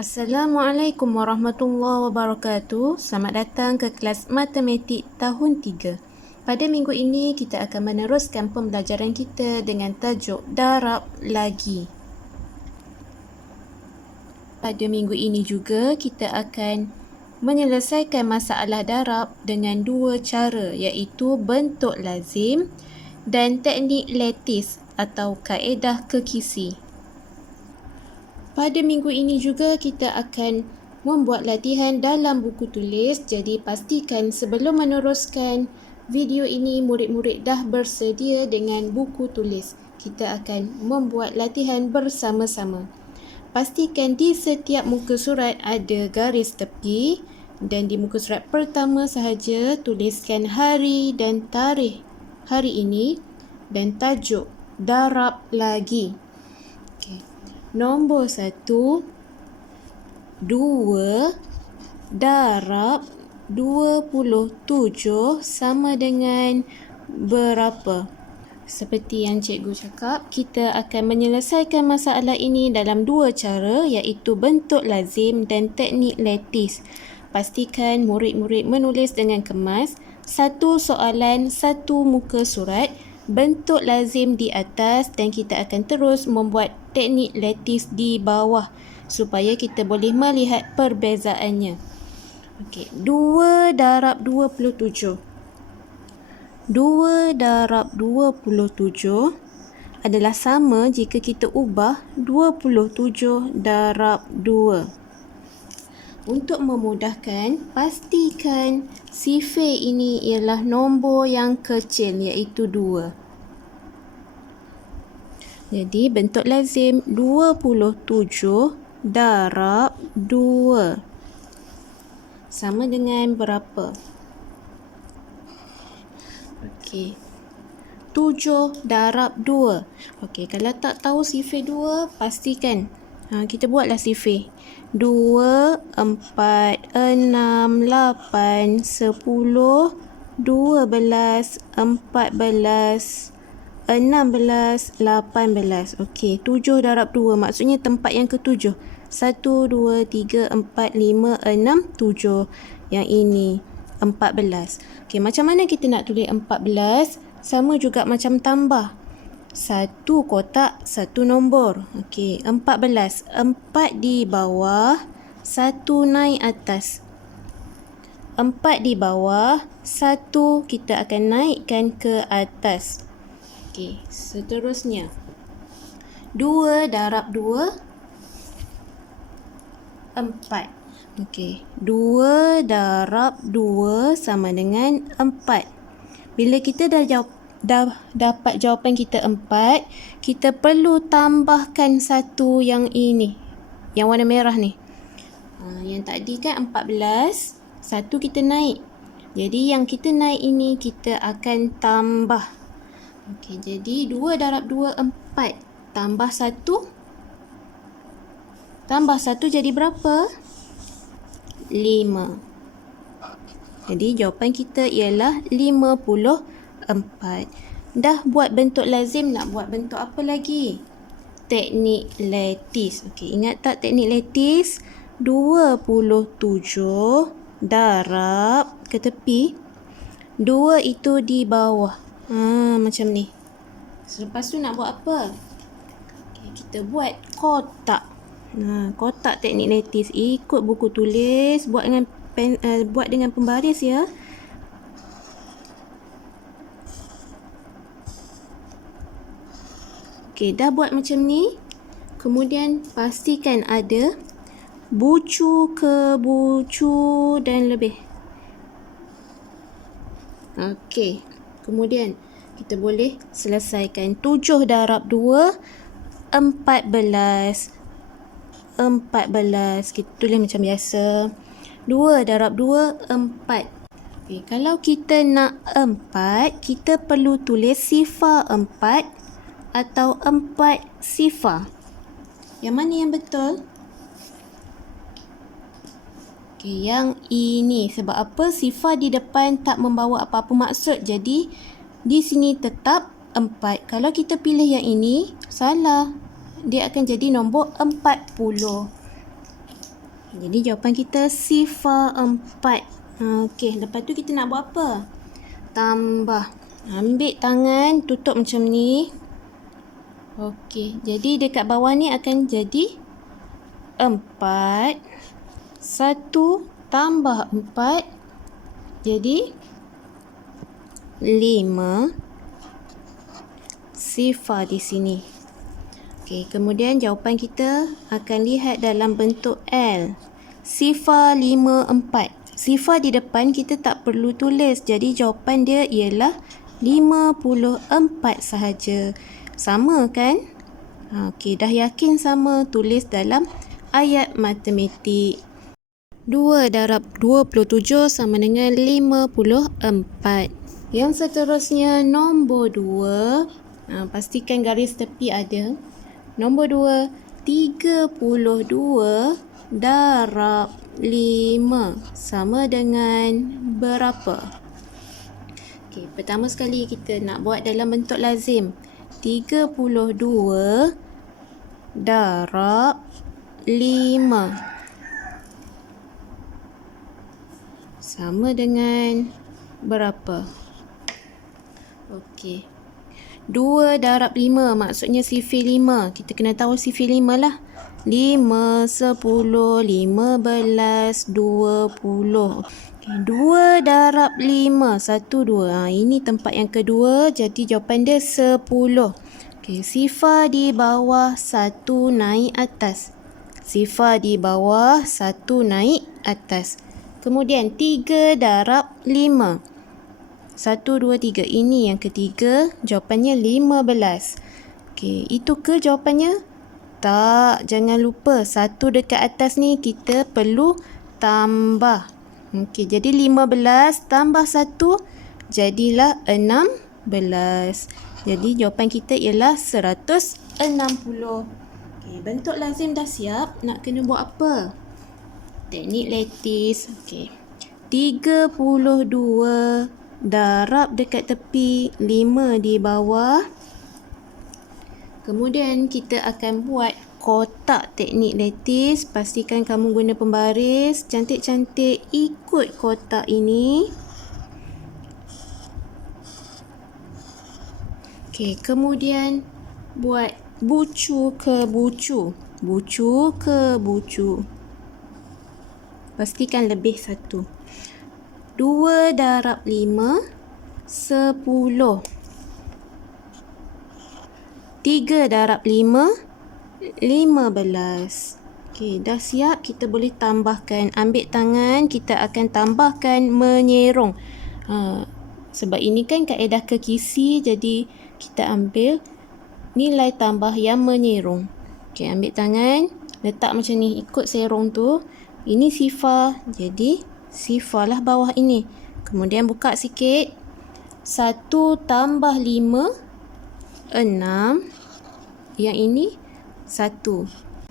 Assalamualaikum warahmatullahi wabarakatuh. Selamat datang ke kelas Matematik tahun 3. Pada minggu ini kita akan meneruskan pembelajaran kita dengan tajuk darab lagi. Pada minggu ini juga kita akan menyelesaikan masalah darab dengan dua cara, iaitu bentuk lazim dan teknik letis atau kaedah kekisi. Pada minggu ini juga kita akan membuat latihan dalam buku tulis, jadi pastikan sebelum meneruskan video ini murid-murid dah bersedia dengan buku tulis. Kita akan membuat latihan bersama-sama. Pastikan di setiap muka surat ada garis tepi dan di muka surat pertama sahaja tuliskan hari dan tarikh hari ini dan tajuk darab lagi. Nombor 1, 2 darab 27 sama dengan berapa? Seperti yang cikgu cakap, kita akan menyelesaikan masalah ini dalam dua cara, iaitu bentuk lazim dan teknik letis. Pastikan murid-murid menulis dengan kemas, satu soalan, satu muka surat, bentuk lazim di atas dan kita akan terus membuat teknik letis di bawah supaya kita boleh melihat perbezaannya. Okey, 2 darab 27. 2 darab 27 adalah sama jika kita ubah 27 darab 2. Untuk memudahkan, pastikan sifir ini ialah nombor yang kecil, iaitu 2. Jadi bentuk lazim 27 darab 2 sama dengan berapa? Okey. 7 darab 2. Okey, kalau tak tahu sifir 2, pastikan kita buatlah sifir. 2, 4, 6, 8, 10, 12, 14, 16, 18. Okey, 7 darab 2 maksudnya tempat yang ke-7. 1, 2, 3, 4, 5, 6, 7. Yang ini 14. Okey, macam mana kita nak tulis 14? Sama juga macam tambah. 1 kotak, 1 nombor. Okey, 14. 4 di bawah, 1 naik atas. 4 di bawah, 1 kita akan naikkan ke atas. Okey, seterusnya 2 darab 2 4. Okey, 2 darab 2 sama dengan 4. Bila kita dah dapat jawapan kita 4, kita perlu tambahkan satu yang ini, yang warna merah ni. Yang tadi kan 14, satu kita naik. Jadi yang kita naik ini kita akan tambah. Okey, jadi 2 darab 2, 4. Tambah 1. Tambah 1 jadi berapa? 5. Jadi jawapan kita ialah 54. Dah buat bentuk lazim, nak buat bentuk apa lagi? Teknik letis. Okey, ingat tak teknik letis? 27 darab ke tepi. 2 itu di bawah. Macam ni. Selepas tu nak buat apa? Okay, kita buat kotak. Kotak teknik letis. Ikut buku tulis, buat dengan pembaris ya. Okey, dah buat macam ni. Kemudian pastikan ada bucu ke bucu dan lebih. Okey. Kemudian kita boleh selesaikan 7 darab 2 14. 14 kita tulis macam biasa. 2 darab 2 4. Okay, kalau kita nak 4, kita perlu tulis sifar 4 atau 4 sifar. Yang mana yang betul? Okey, yang ini. Sebab apa? Sifar di depan tak membawa apa-apa maksud. Jadi, di sini tetap 4. Kalau kita pilih yang ini, salah. Dia akan jadi nombor 40. Jadi jawapan kita sifar 4. Okey, lepas tu kita nak buat apa? Tambah. Ambil tangan, tutup macam ni. Okey, jadi dekat bawah ni akan jadi 4. 1 tambah 4 jadi 5. Sifar di sini. Okey, kemudian jawapan kita akan lihat dalam bentuk L. Sifar 5, 4. Sifar di depan kita tak perlu tulis. Jadi jawapan dia ialah 54 sahaja. Sama kan? Okey, dah yakin sama, tulis dalam ayat matematik. 2 darab 27 sama dengan 54. Yang seterusnya nombor 2. Pastikan garis tepi ada. Nombor 2, 32 darab 5 sama dengan berapa? Okey, pertama sekali kita nak buat dalam bentuk lazim. 32 darab 5 sama dengan berapa? Okey. 2 darab 5 maksudnya sifir 5. Kita kena tahu sifir 5 lah. 5, 10, 15, 20. Okay, 2 darab 5, 1, 2. Ini tempat yang kedua, jadi jawapan dia 10. Okay, sifar di bawah 1 naik atas. Sifar di bawah 1 naik atas. Kemudian 3 darab 5. 1, 2, 3. Ini yang ketiga, jawapannya 15. Okay, itu ke jawapannya? Tak, jangan lupa 1 dekat atas ni kita perlu tambah. Okey, jadi 15 tambah 1 jadilah 16. Jadi jawapan kita ialah 160. Okey, bentuk lazim dah siap. Nak kena buat apa? Teknik lattice. Okey. 32 darab dekat tepi, 5 di bawah. Kemudian kita akan buat kotak teknik lattice. Pastikan kamu guna pembaris cantik-cantik, ikut kotak ini. Okey, kemudian buat bucu ke bucu. Bucu ke bucu. Pastikan lebih 1. 2 darab 5, 10. 3 darab 5, 15. Okey, dah siap. Kita boleh tambahkan. Ambil tangan, kita akan tambahkan menyerong. Sebab ini kan kaedah kekisi, jadi kita ambil nilai tambah yang menyerong. Okey, ambil tangan, letak macam ni, ikut serong tu. Ini sifar, jadi sifarlah bawah ini. Kemudian buka sikit. 1 tambah 5, 6. Yang ini 1.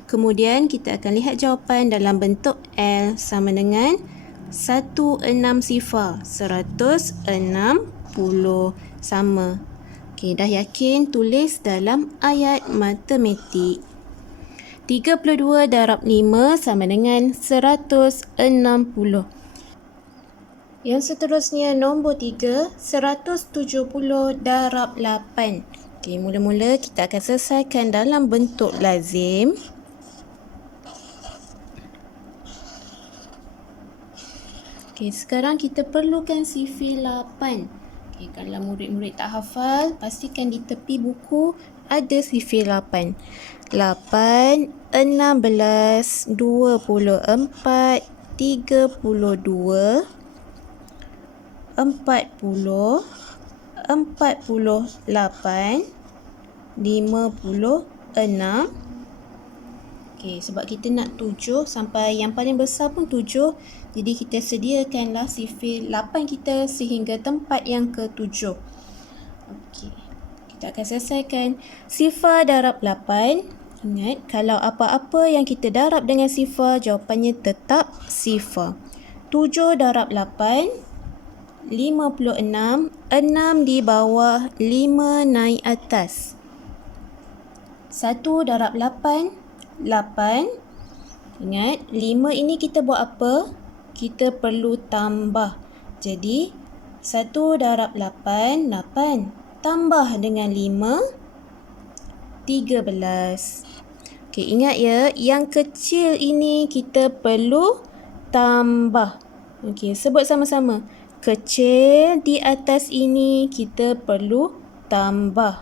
Kemudian kita akan lihat jawapan dalam bentuk L sama dengan 16 sifar. 160. Sama. Okey, dah yakin, tulis dalam ayat matematik. 32 darab 5 sama dengan 160. Yang seterusnya nombor 3, 170 darab 8. Okey, mula-mula kita akan selesaikan dalam bentuk lazim. Okey, sekarang kita perlukan sifir 8. Okey, kalau murid-murid tak hafal, pastikan di tepi buku ada sifir 8. 8, 16, 24, 32, 40, 48, 56. Okey, sebab kita nak 7 sampai yang paling besar pun 7. Jadi kita sediakanlah sifir 8 kita sehingga tempat yang ke-7. Okey, kita akan selesaikan sifar darab 8. Ingat, kalau apa-apa yang kita darab dengan sifar, jawapannya tetap sifar. 7 darab 8, 56. 6 di bawah, 5 naik atas. 1 darab 8, 8. Ingat, 5 ini kita buat apa? Kita perlu tambah. Jadi, 1 darab 8, 8. Tambah dengan 5, 13. Okey, ingat ya, yang kecil ini kita perlu tambah. Okey, sebut sama-sama. Kecil di atas ini kita perlu tambah.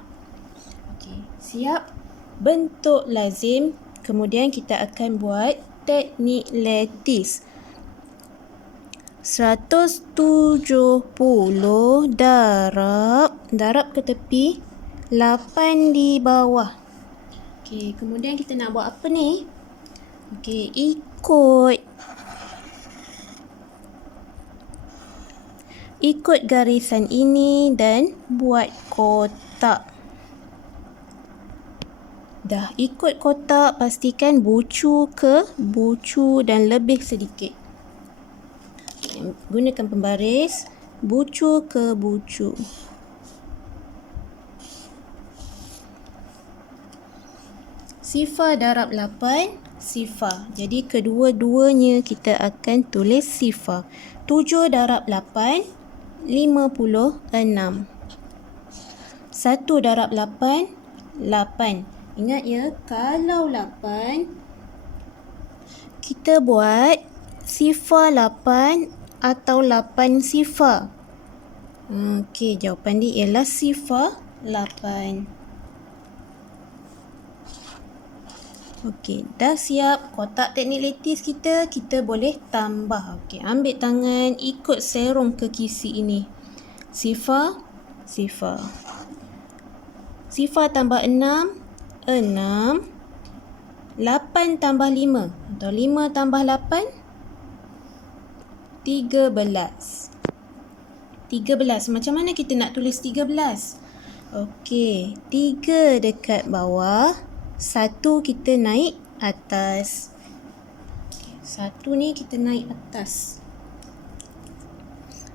Okey, siap? Bentuk lazim. Kemudian kita akan buat teknik lattice. 170 darab ke tepi, 8 di bawah. Okey, kemudian kita nak buat apa ni? Okey, ikut garisan ini dan buat kotak. Dah ikut kotak, pastikan bucu ke bucu dan lebih sedikit. Gunakan pembaris, bucu ke bucu. Sifar darab 8, sifar. Jadi kedua-duanya kita akan tulis sifar. 7 darab 8, 56. 1 darab 8, 8. Ingat ya, kalau 8, kita buat sifar 8 atau 8 sifar. Okey, jawapan dia ialah sifar 8. Okey, dah siap kotak teknik lattice kita. Kita boleh tambah. Okey, ambil tangan, ikut serong ke kisi ini. Sifar, sifar. Sifar tambah 6, 6. 8 tambah 5 atau 5 tambah 8, 13. 13. Macam mana kita nak tulis 13? Okey, 3 dekat bawah, 1 kita naik atas. 1 ni kita naik atas.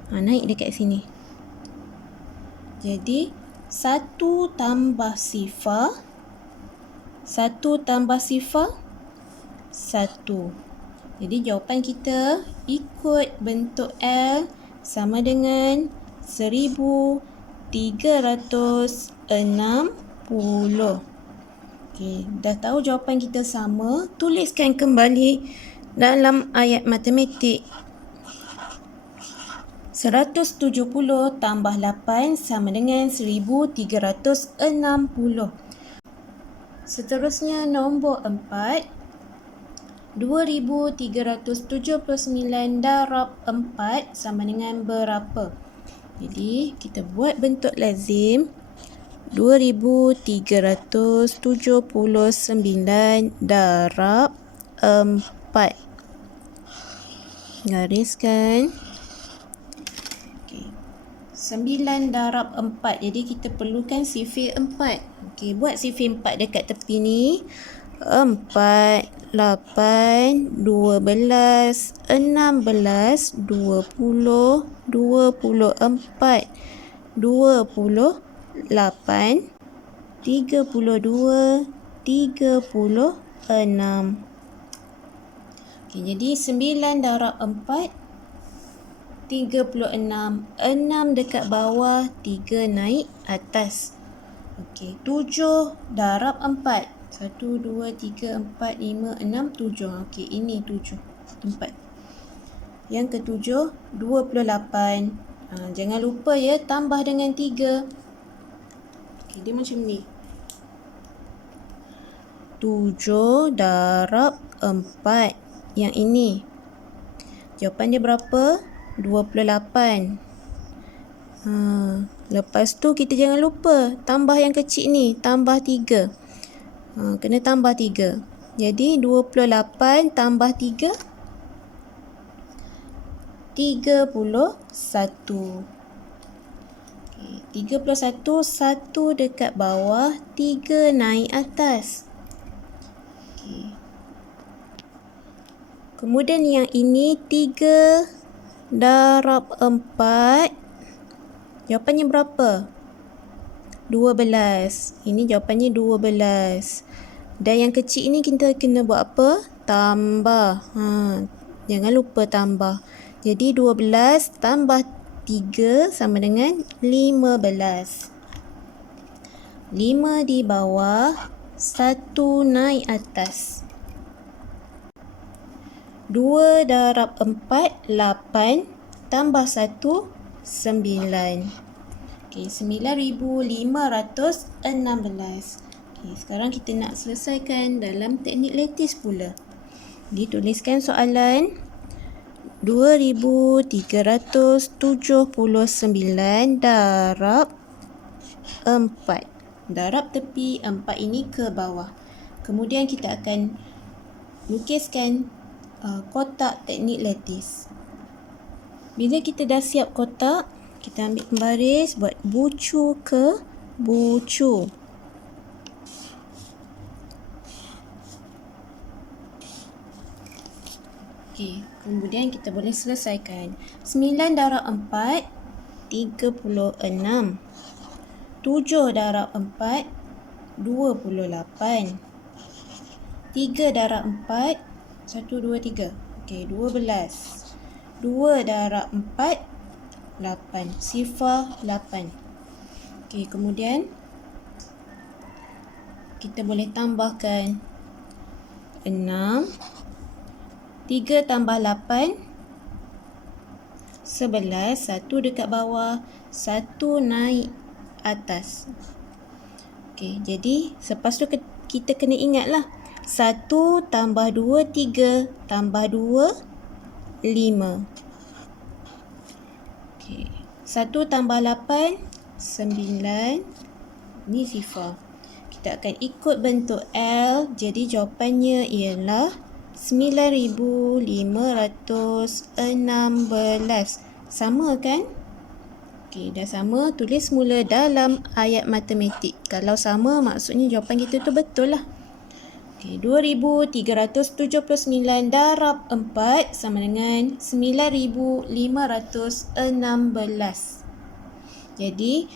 Naik dekat sini. Jadi, 1 tambah sifar, 1 tambah sifar, 1. Jadi jawapan kita ikut bentuk L sama dengan 1360. Okey, dah tahu jawapan kita sama. Tuliskan kembali dalam ayat matematik. 170 tambah 8 sama dengan 1360. Seterusnya nombor 4. 2379 darab 4 sama dengan berapa? Jadi kita buat bentuk lazim. 2379 darab 4. Gariskan. Okey. 9 darab 4. Jadi kita perlukan sifir 4. Okey, buat sifir 4 dekat tepi ni. 4, 8, 12, 16, 20, 24, 28, 32, 36. Okey, jadi 9 darab 4, 36. 6 dekat bawah, 3 naik atas. Okey, 7 darab 4. 1, 2, 3, 4, 5, 6, 7. Okey, ini 7 tempat. Yang ketujuh, 28. Jangan lupa ya, tambah dengan 3. Okey, dia macam ni. 7 darab 4. Yang ini. Jawapan dia berapa? 28. Lepas tu kita jangan lupa tambah yang kecil ni, tambah 3. Kena tambah 3. Jadi 28 tambah 3, 31. Okay, 31, 1 dekat bawah, 3 naik atas. Okay. Kemudian yang ini 3 darab 4. Jawapannya berapa? 12. Ini jawapannya 12. Dan yang kecil ini kita kena buat apa? Tambah. Jangan lupa tambah. Jadi 12 tambah 3 sama dengan 15. 5 di bawah, 1 naik atas. 2 darab 4, 8. Tambah 1, 9. Okey, 9,516. Okey, sekarang kita nak selesaikan dalam teknik lattice pula. Dituliskan soalan 2,379 darab 4. Darab tepi 4 ini ke bawah. Kemudian kita akan lukiskan kotak teknik lattice. Bila kita dah siap kotak, kita ambil pembaris, buat bucu ke bucu. Okey, kemudian kita boleh selesaikan. 9 darab 4, 36. 7 darab 4, 28. 3 darab 4, 1, 2, 3. Okey, 12. 2 darab 4, 8. Sifar 8. Okey, kemudian kita boleh tambahkan 6. 3 tambah 8, 11. 1 dekat bawah, 1 naik atas. Okey, jadi selepas tu kita kena ingatlah. 1 tambah 2, 3. Tambah 2, 5. Okey, 1 tambah 8, 9. Ni sifar. Kita akan ikut bentuk L. Jadi jawapannya ialah 9,516. Sama kan? Okey, dah sama. Tulis mula dalam ayat matematik. Kalau sama, maksudnya jawapan kita tu betul lah. Okey, 2,379 darab 4 sama dengan 9,516. Jadi,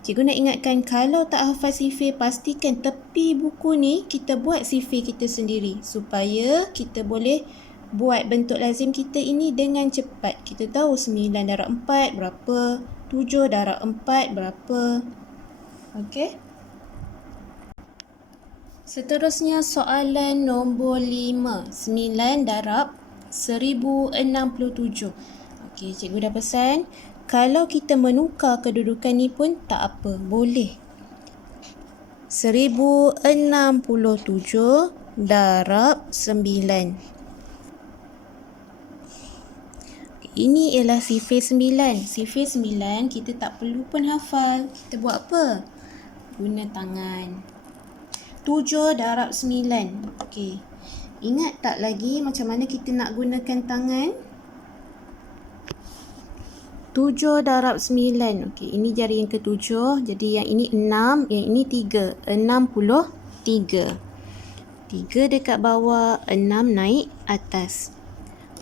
cikgu nak ingatkan, kalau tak hafal sifir, pastikan tepi buku ni kita buat sifir kita sendiri supaya kita boleh buat bentuk lazim kita ini dengan cepat. Kita tahu 9 darab 4 berapa, 7 darab 4 berapa. Okey. Seterusnya soalan nombor 5. 9 darab 1067. Okey, cikgu dah pesan, kalau kita menukar kedudukan ni pun tak apa, boleh. 1067 darab 9. Ini ialah sifir 9. Sifir 9 kita tak perlu pun hafal. Kita buat apa? Guna tangan. 7 darab 9. Okey. Ingat tak lagi macam mana kita nak gunakan tangan? 7 darab 9. Okey, ini jari yang ke-7. Jadi yang ini 6, yang ini 3. 63. 3 dekat bawah, 6 naik atas.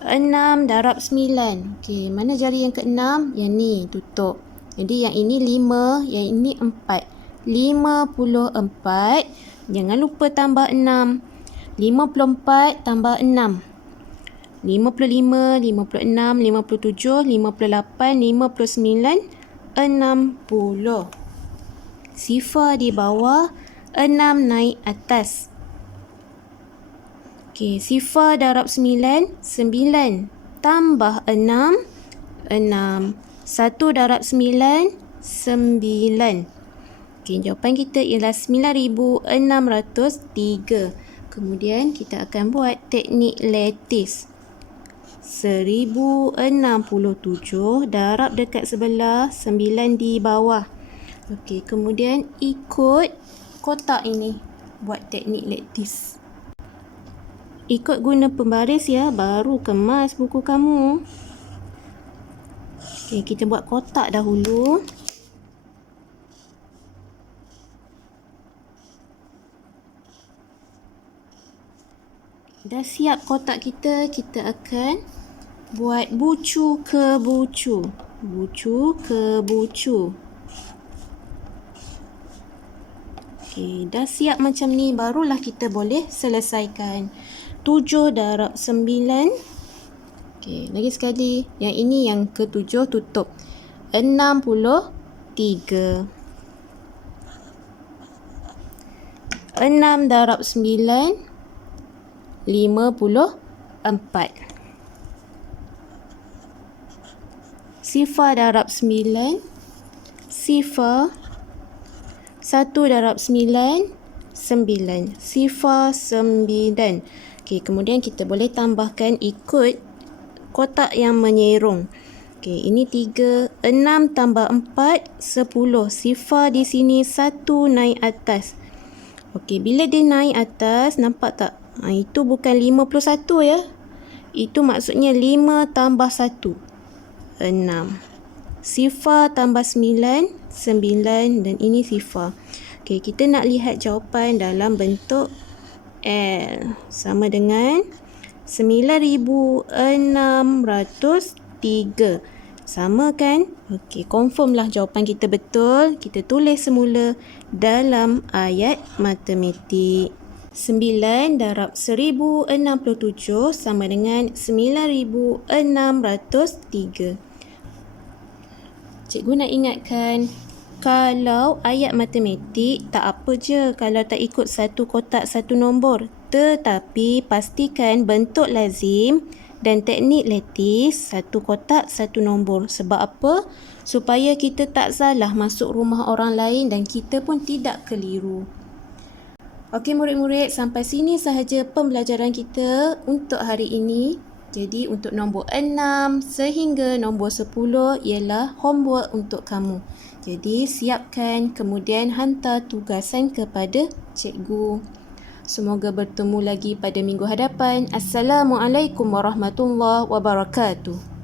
6 darab 9. Okey, mana jari yang ke-6? Yang ni, tutup. Jadi yang ini 5, yang ini 4. 54. Jangan lupa tambah 6. 54 tambah 6. 55, 56, 57, 58, 59, 60. Sifar di bawah, 6 naik atas. Okey, sifar darab 9, 9. Tambah 6, 6. 1 darab 9, 9. Okey, jawapan kita ialah 9,603. Kemudian kita akan buat teknik lattice. 1067 darab dekat sebelah, 9 di bawah. Okey, kemudian ikut kotak ini buat teknik lattice. Ikut guna pembaris ya, baru kemas buku kamu. Okey, kita buat kotak dahulu. Dah siap kotak kita, kita akan buat bucu ke bucu. Bucu ke bucu. Okey, dah siap macam ni, barulah kita boleh selesaikan. 7 darab 9. Okey, lagi sekali. Yang ini yang ke-7 tutup. 63. 6 darab 9. 54. Sifar darab 9. Sifar. 1 darab 9, 9. Sifar 9. Okey, kemudian kita boleh tambahkan ikut kotak yang menyerong. Okey, ini 3, 6 tambah 4, 10. Sifar di sini 1 naik atas. Okey, bila dia naik atas, nampak tak? Itu bukan 51 ya. Itu maksudnya 5 tambah 1, 6. Sifar tambah 9, 9 dan ini sifar. Okey, kita nak lihat jawapan dalam bentuk L. Sama dengan 9603. Sama kan? Okey, confirm lah jawapan kita betul. Kita tulis semula dalam ayat matematik. 9 darab 1067 sama dengan 9603. Cikgu nak ingatkan, kalau ayat matematik tak apa je kalau tak ikut satu kotak satu nombor. Tetapi pastikan bentuk lazim dan teknik lattice satu kotak satu nombor. Sebab apa? Supaya kita tak salah masuk rumah orang lain dan kita pun tidak keliru. Okey murid-murid, sampai sini sahaja pembelajaran kita untuk hari ini. Jadi untuk nombor 6 sehingga nombor 10 ialah homework untuk kamu. Jadi siapkan kemudian hantar tugasan kepada cikgu. Semoga bertemu lagi pada minggu hadapan. Assalamualaikum warahmatullahi wabarakatuh.